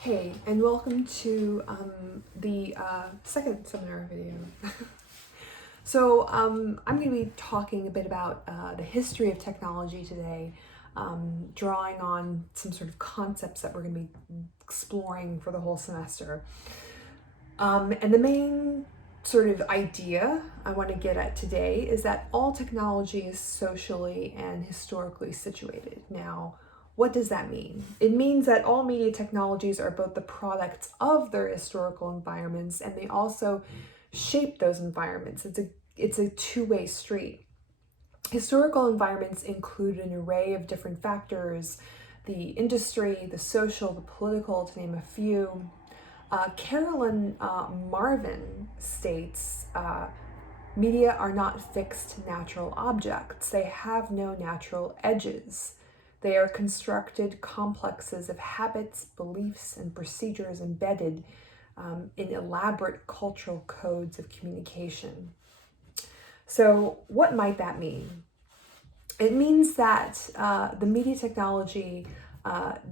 Hey, and welcome to the second seminar video. I'm going to be talking a bit about the history of technology today, drawing on some sort of concepts that we're going to be exploring for the whole semester. And the main sort of idea I want to get at today is that all technology is socially and historically situated. Now, what does that mean? It means that all media technologies are both the products of their historical environments and they also shape those environments. It's a two-way street. Historical environments include an array of different factors: the industry, the social, the political, to name a few. Carolyn Marvin states, media are not fixed natural objects. They have no natural edges. They are constructed complexes of habits, beliefs, and procedures embedded in elaborate cultural codes of communication. So what might that mean? It means that the media technology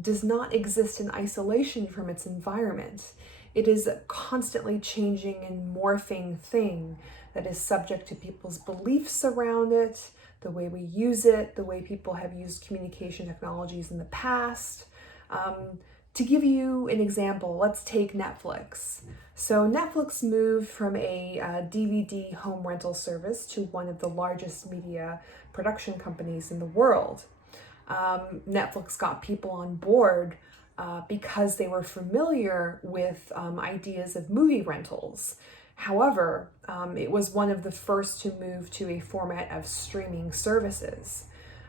does not exist in isolation from its environment. It is a constantly changing and morphing thing that is subject to people's beliefs around it, the way we use it, the way people have used communication technologies in the past. To give you an example, let's take Netflix. So Netflix moved from a DVD home rental service to one of the largest media production companies in the world. Netflix got people on board because they were familiar with ideas of movie rentals. However, it was one of the first to move to a format of streaming services.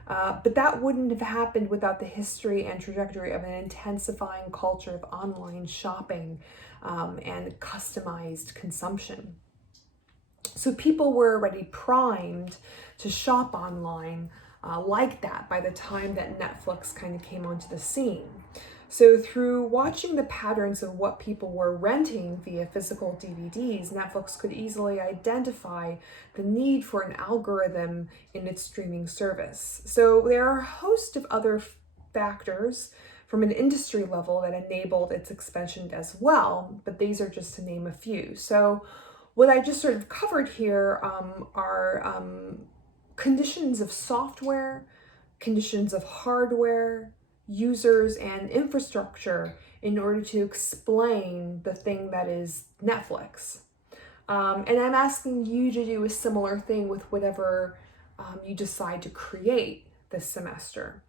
But that wouldn't have happened without the history and trajectory of an intensifying culture of online shopping and customized consumption. So people were already primed to shop online like that by the time that Netflix kind of came onto the scene. So through watching the patterns of what people were renting via physical DVDs, Netflix could easily identify the need for an algorithm in its streaming service. So there are a host of other factors from an industry level that enabled its expansion as well, but these are just to name a few. So what I just sort of covered here are conditions of software, conditions of hardware, users, and infrastructure in order to explain the thing that is Netflix. And I'm asking you to do a similar thing with whatever you decide to create this semester.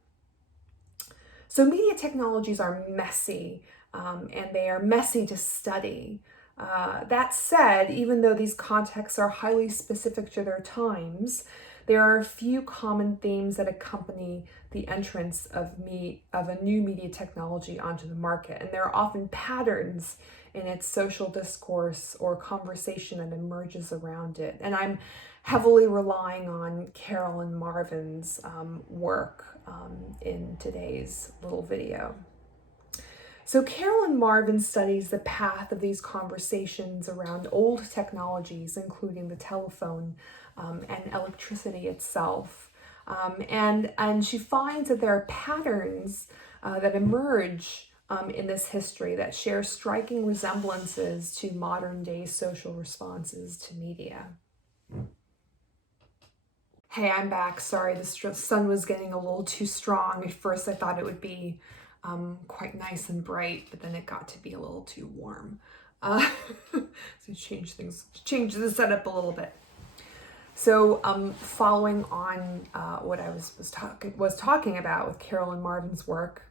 So media technologies are messy, and they are messy to study. That said, even though these contexts are highly specific to their times, there are a few common themes that accompany the entrance of a new media technology onto the market, and there are often patterns in its social discourse or conversation that emerges around it. And I'm heavily relying on Carolyn Marvin's work in today's little video. So Carolyn Marvin studies the path of these conversations around old technologies, including the telephone and electricity itself. And she finds that there are patterns that emerge in this history that share striking resemblances to modern day social responses to media. Hey, I'm back. Sorry, the sun was getting a little too strong. At first I thought it would be quite nice and bright, but then it got to be a little too warm. So change the setup a little bit. So following on what I was talking about with Carolyn Marvin's work,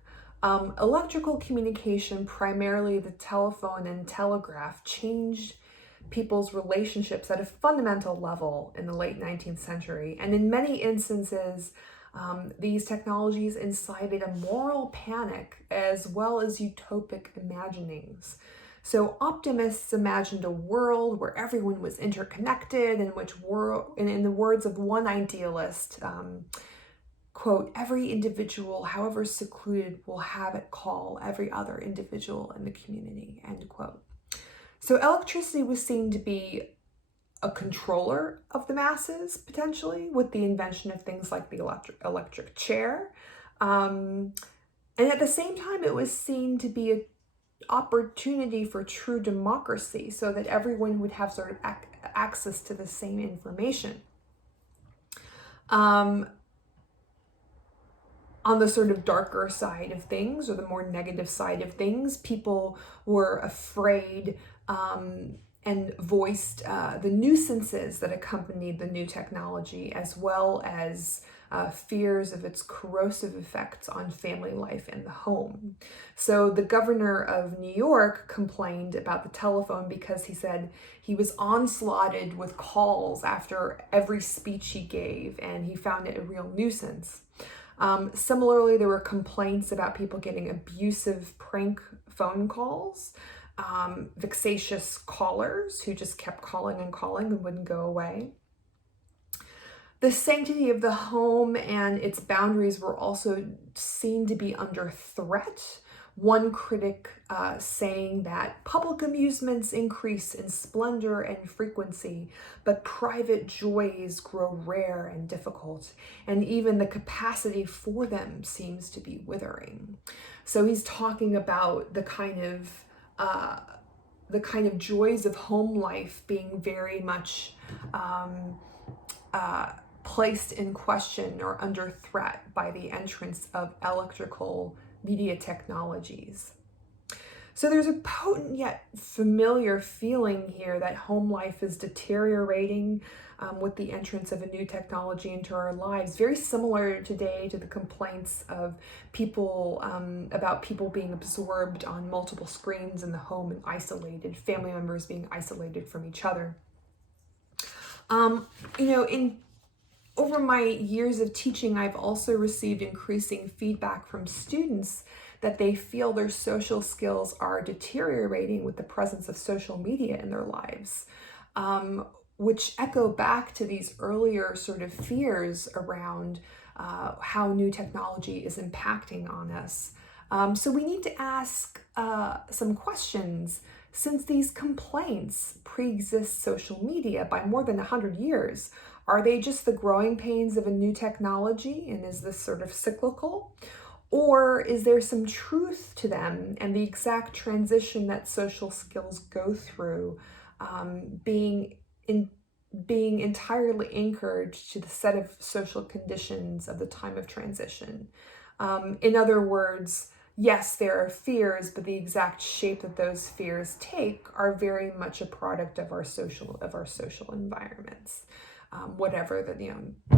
electrical communication, primarily the telephone and telegraph, changed people's relationships at a fundamental level in the late 19th century. And in many instances, these technologies incited a moral panic as well as utopic imaginings. So optimists imagined a world where everyone was interconnected, in the words of one idealist, quote, every individual, however secluded, will have it call every other individual in the community, end quote. So electricity was seen to be a controller of the masses, potentially, with the invention of things like the electric chair. And at the same time, it was seen to be a opportunity for true democracy so that everyone would have sort of access to the same information. On the sort of darker side of things, or the more negative side of things, people were afraid and voiced the nuisances that accompanied the new technology, as well as fears of its corrosive effects on family life and the home. So the governor of New York complained about the telephone because he said he was onslaughted with calls after every speech he gave, and he found it a real nuisance. Similarly, there were complaints about people getting abusive prank phone calls, vexatious callers who just kept calling and wouldn't go away. The sanctity of the home and its boundaries were also seen to be under threat. One critic saying that public amusements increase in splendor and frequency, but private joys grow rare and difficult, and even the capacity for them seems to be withering. So he's talking about the kind of joys of home life being very much placed in question or under threat by the entrance of electrical media technologies. So there's a potent yet familiar feeling here that home life is deteriorating with the entrance of a new technology into our lives. Very similar today to the complaints of people about people being absorbed on multiple screens in the home and isolated, family members being isolated from each other. Over my years of teaching, I've also received increasing feedback from students that they feel their social skills are deteriorating with the presence of social media in their lives, which echo back to these earlier sort of fears around how new technology is impacting on us. So we need to ask some questions. Since these complaints pre-exist social media by more than 100 years, are they just the growing pains of a new technology, and is this sort of cyclical? Or is there some truth to them and the exact transition that social skills go through, being entirely anchored to the set of social conditions of the time of transition? In other words, yes, there are fears, but the exact shape that those fears take are very much a product of our social environments, whatever the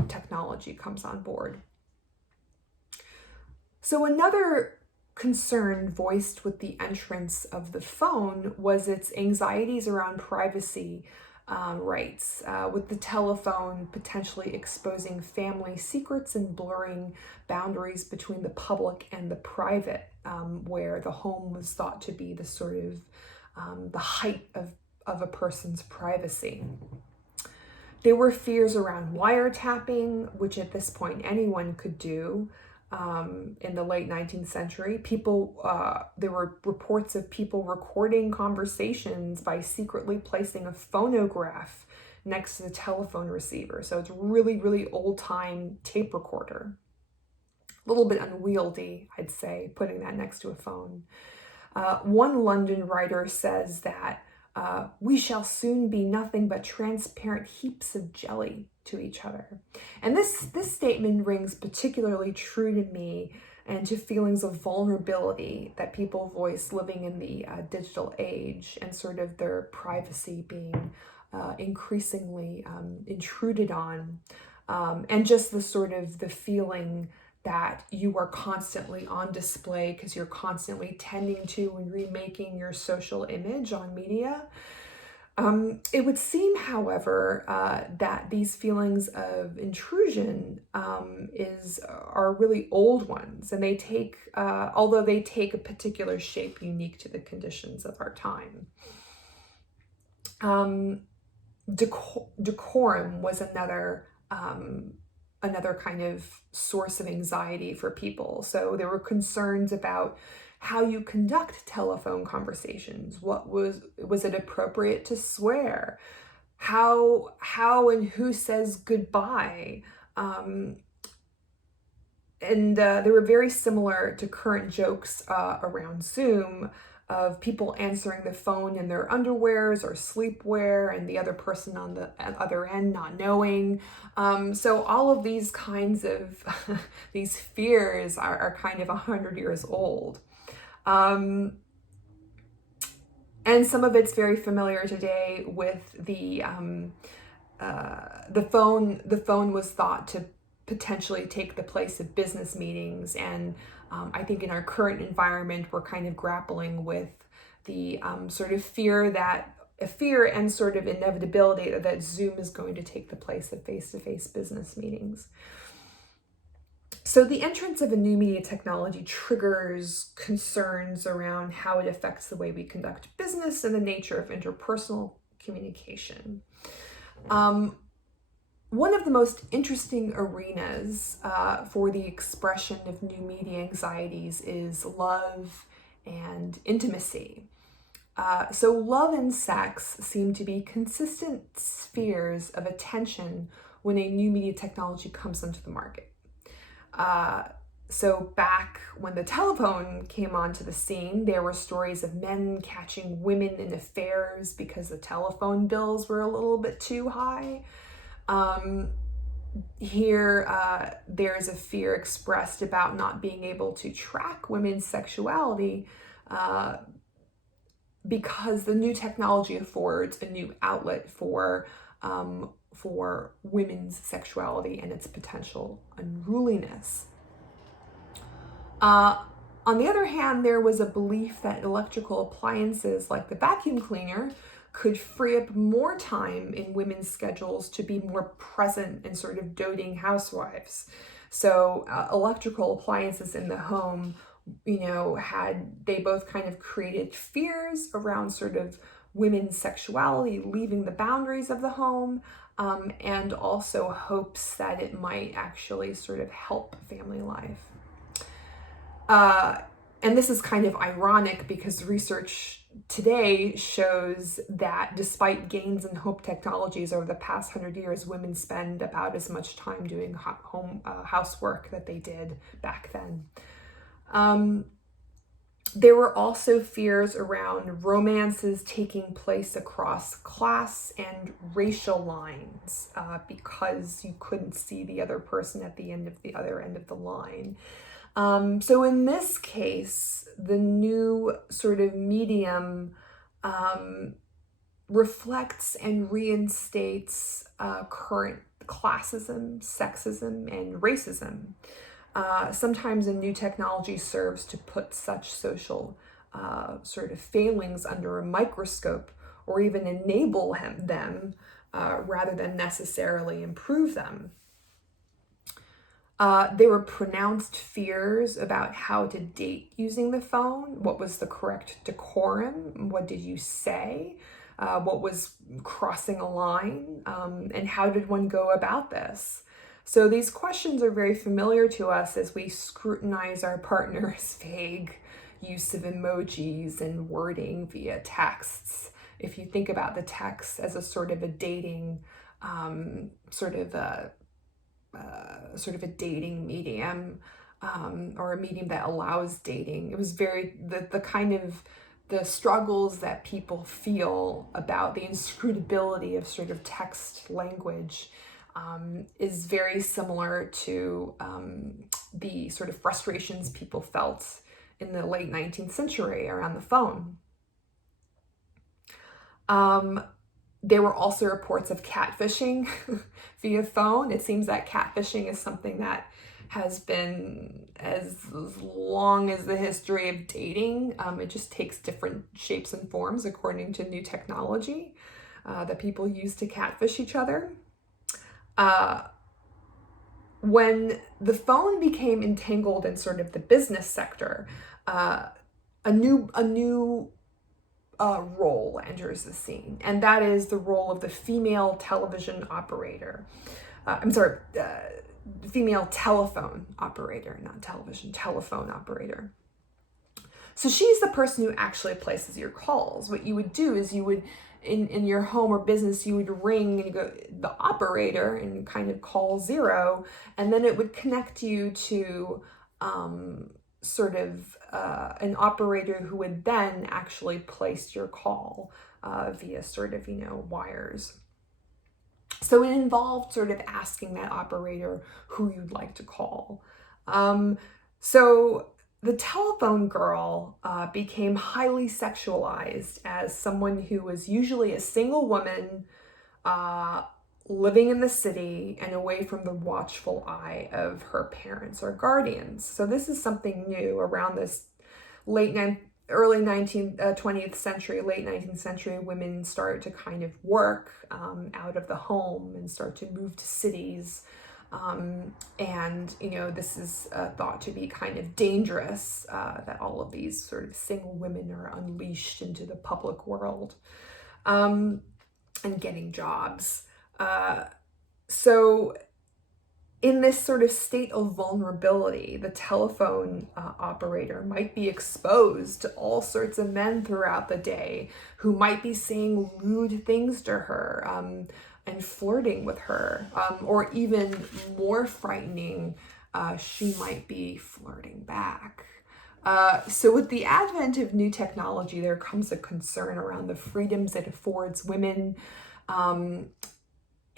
technology comes on board. So another concern voiced with the entrance of the phone was its anxieties around privacy rights, with the telephone potentially exposing family secrets and blurring boundaries between the public and the private, where the home was thought to be the sort of the height of a person's privacy. There were fears around wiretapping, which at this point anyone could do. In the late 19th century, there were reports of people recording conversations by secretly placing a phonograph next to the telephone receiver. So it's really, really old-time tape recorder. A little bit unwieldy, I'd say, putting that next to a phone. One London writer says that we shall soon be nothing but transparent heaps of jelly to each other. And this statement rings particularly true to me and to feelings of vulnerability that people voice living in the digital age, and sort of their privacy being increasingly intruded on, and just the sort of the feeling that you are constantly on display because you're constantly tending to and remaking your social image on media. It would seem, however, that these feelings of intrusion are really old ones, and they take, although they take a particular shape unique to the conditions of our time. Decorum was another kind of source of anxiety for people. So there were concerns about how you conduct telephone conversations. Was it appropriate to swear? How and who says goodbye? And they were very similar to current jokes around Zoom of people answering the phone in their underwears or sleepwear, and the other person on the other end not knowing. So all of these kinds of these fears are kind of 100 years old. And some of it's very familiar today with the phone. The phone was thought to potentially take the place of business meetings, and I think in our current environment, we're kind of grappling with the sort of fear and sort of inevitability that Zoom is going to take the place of face-to-face business meetings. So the entrance of a new media technology triggers concerns around how it affects the way we conduct business and the nature of interpersonal communication. One of the most interesting arenas for the expression of new media anxieties is love and intimacy. So love and sex seem to be consistent spheres of attention when a new media technology comes onto the market. So back when the telephone came onto the scene, there were stories of men catching women in affairs because the telephone bills were a little bit too high. Here, there's a fear expressed about not being able to track women's sexuality because the new technology affords a new outlet for women's sexuality and its potential unruliness. On the other hand, there was a belief that electrical appliances like the vacuum cleaner could free up more time in women's schedules to be more present and sort of doting housewives. So electrical appliances in the home, they both kind of created fears around sort of women's sexuality, leaving the boundaries of the home, and also hopes that it might actually sort of help family life. And this is kind of ironic because research today shows that despite gains in home technologies over the past 100 years, women spend about as much time doing home housework that they did back then. There were also fears around romances taking place across class and racial lines because you couldn't see the other person at the other end of the line. So in this case, the new sort of medium reflects and reinstates current classism, sexism, and racism. Sometimes a new technology serves to put such social sort of failings under a microscope or even enable them rather than necessarily improve them. There were pronounced fears about how to date using the phone. What was the correct decorum? What did you say? What was crossing a line? And how did one go about this? So these questions are very familiar to us as we scrutinize our partner's vague use of emojis and wording via texts. If you think about the text as a sort of a dating, sort of a dating medium, or a medium that allows dating. It was very, the kind of the struggles that people feel about the inscrutability of sort of text language is very similar to the sort of frustrations people felt in the late 19th century around the phone. There were also reports of catfishing via phone. It seems that catfishing is something that has been as long as the history of dating. It just takes different shapes and forms according to new technology that people use to catfish each other. When the phone became entangled in sort of the business sector, a new role enters the scene, and that is the role of the female television operator. Female telephone operator, not television, telephone operator. So she's the person who actually places your calls. What you would do is you would, in your home or business, you would ring and you go, the operator, and kind of call 0, and then it would connect you to sort of an operator who would then actually place your call via sort of, wires. So it involved sort of asking that operator who you'd like to call. So the telephone girl became highly sexualized as someone who was usually a single woman living in the city and away from the watchful eye of her parents or guardians. So this is something new around this early 20th century, late 19th century. Women started to kind of work out of the home and start to move to cities. And, this is thought to be kind of dangerous, that all of these sort of single women are unleashed into the public world and getting jobs. So in this sort of state of vulnerability, the telephone operator might be exposed to all sorts of men throughout the day who might be saying lewd things to her and flirting with her, or even more frightening, she might be flirting back. So with the advent of new technology, there comes a concern around the freedoms it affords women.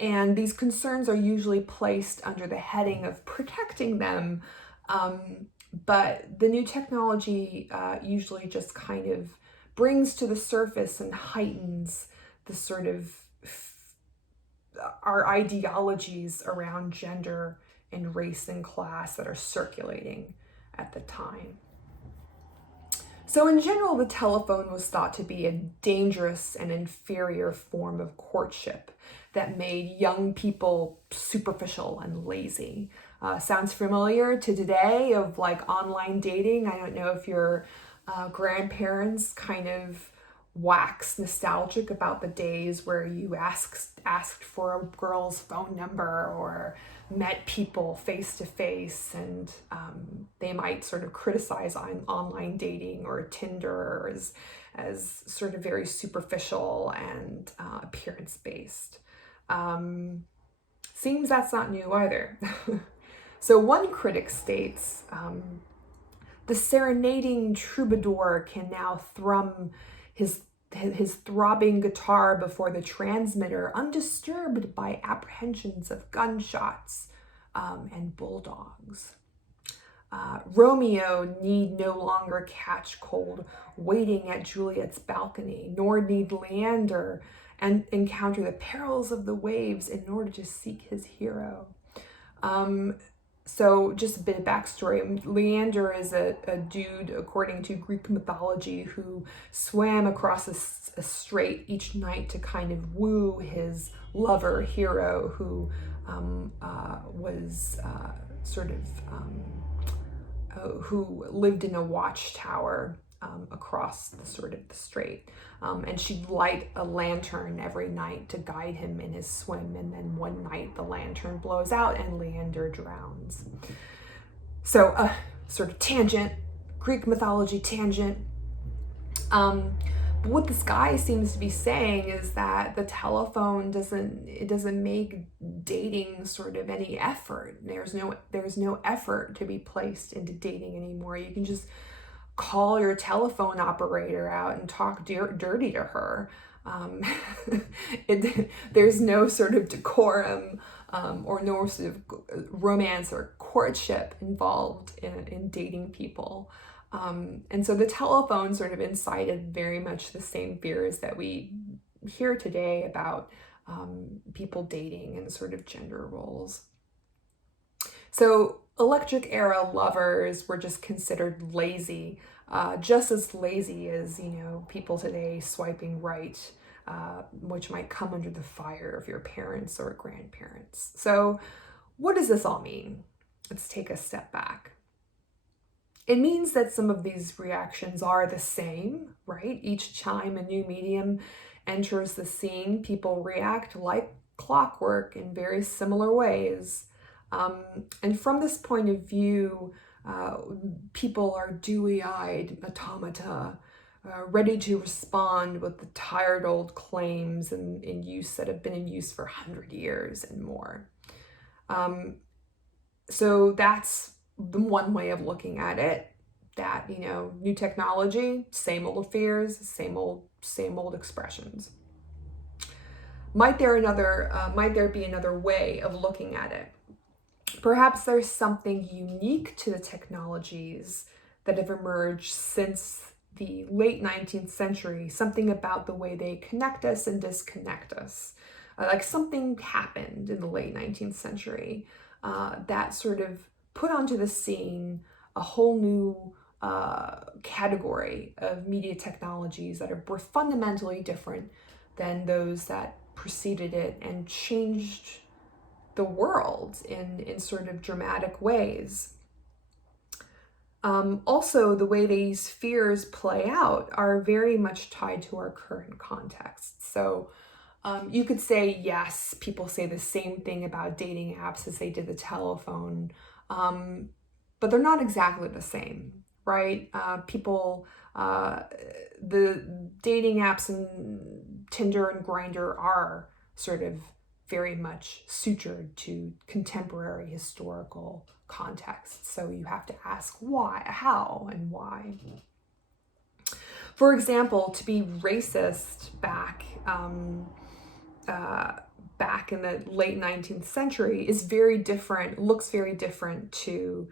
And these concerns are usually placed under the heading of protecting them. But the new technology usually just kind of brings to the surface and heightens the sort of our ideologies around gender and race and class that are circulating at the time. So in general, the telephone was thought to be a dangerous and inferior form of courtship that made young people superficial and lazy. Sounds familiar to today of like online dating. I don't know if your grandparents kind of wax nostalgic about the days where you asked for a girl's phone number or met people face to face, and they might sort of criticize online dating or Tinder as sort of very superficial and appearance based. Seems that's not new either. So one critic states, the serenading troubadour can now thrum his throbbing guitar before the transmitter, undisturbed by apprehensions of gunshots and bulldogs. Romeo need no longer catch cold waiting at Juliet's balcony, nor need Leander and encounter the perils of the waves in order to seek his hero. So just a bit of backstory. Leander is a dude, according to Greek mythology, who swam across a strait each night to kind of woo his lover hero, who was who lived in a watchtower across the strait. And she'd light a lantern every night to guide him in his swim. And then one night the lantern blows out and Leander drowns. So sort of tangent, Greek mythology tangent. But what this guy seems to be saying is that the telephone doesn't make dating sort of any effort. There's no effort to be placed into dating anymore. You can just call your telephone operator out and talk dirty to her. There's no sort of decorum or no sort of romance or courtship involved in dating people. And so the telephone sort of incited very much the same fears that we hear today about people dating and sort of gender roles. So electric era lovers were just considered lazy, just as lazy as, people today swiping right, which might come under the fire of your parents or grandparents. So what does this all mean? Let's take a step back. It means that some of these reactions are the same, right? Each time a new medium enters the scene, people react like clockwork in very similar ways. And from this point of view, people are dewy-eyed automata, ready to respond with the tired old claims in use that have been in use for 100 years and more. So that's the one way of looking at it. that, you know, new technology, same old fears, same old expressions. Might there be another way of looking at it? Perhaps there's something unique to the technologies that have emerged since the late 19th century, something about the way they connect us and disconnect us. Like something happened in the late 19th century that sort of put onto the scene a whole new category of media technologies that are fundamentally different than those that preceded it and changed the world in sort of dramatic ways. Also, the way these fears play out are very much tied to our current context. So you could say, yes, people say the same thing about dating apps as they did the telephone, but they're not exactly the same, right? The dating apps and Tinder and Grindr are sort of very much sutured to contemporary historical context. So you have to ask why, how, and why. For example, to be racist back in the late 19th century is very different, looks very different to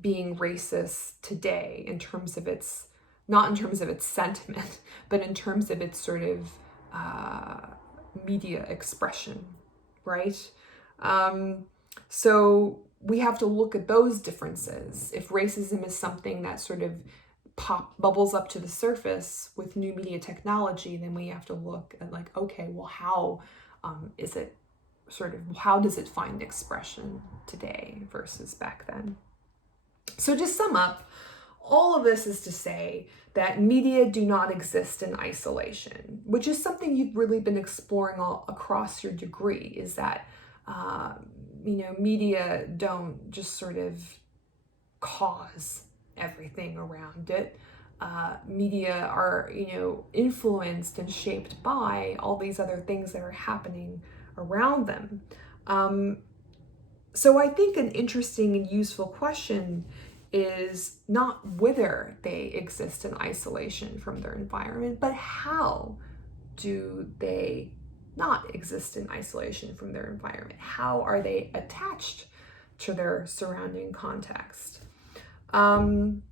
being racist today in terms of its, not in terms of its sentiment, but in terms of its sort of media expression, right? So we have to look at those differences. If racism is something that sort of bubbles up to the surface with new media technology, then we have to look at like, okay, well, how does it find expression today versus back then? So to sum up, all of this is to say that media do not exist in isolation, which is something you've really been exploring all across your degree, is that, media don't just sort of cause everything around it. Media are, influenced and shaped by all these other things that are happening around them. So I think an interesting and useful question is not whether they exist in isolation from their environment, but how do they not exist in isolation from their environment? How are they attached to their surrounding context? One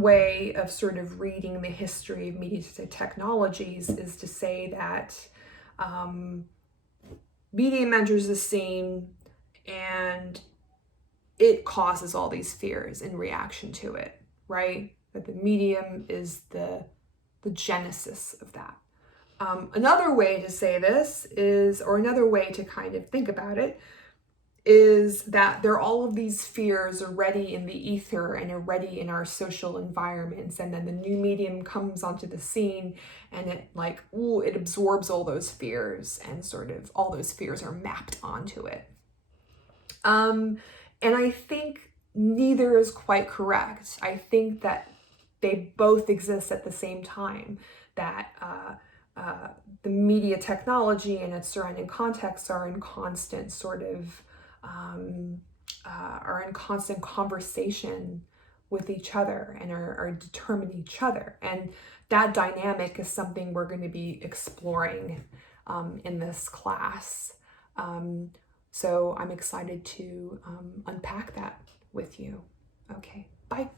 way of sort of reading the history of media technologies is to say that medium enters the scene and it causes all these fears in reaction to it, right? That the medium is the genesis of that. Another way to say this is, or another way to kind of think about it, is that there are all of these fears already in the ether and already in our social environments, and then the new medium comes onto the scene and it absorbs all those fears, and sort of all those fears are mapped onto it. And I think neither is quite correct. I think that they both exist at the same time, that the media technology and its surrounding contexts are in constant sort of are in constant conversation with each other and are determine each other. And that dynamic is something we're going to be exploring in this class. So I'm excited to unpack that with you. Okay, bye.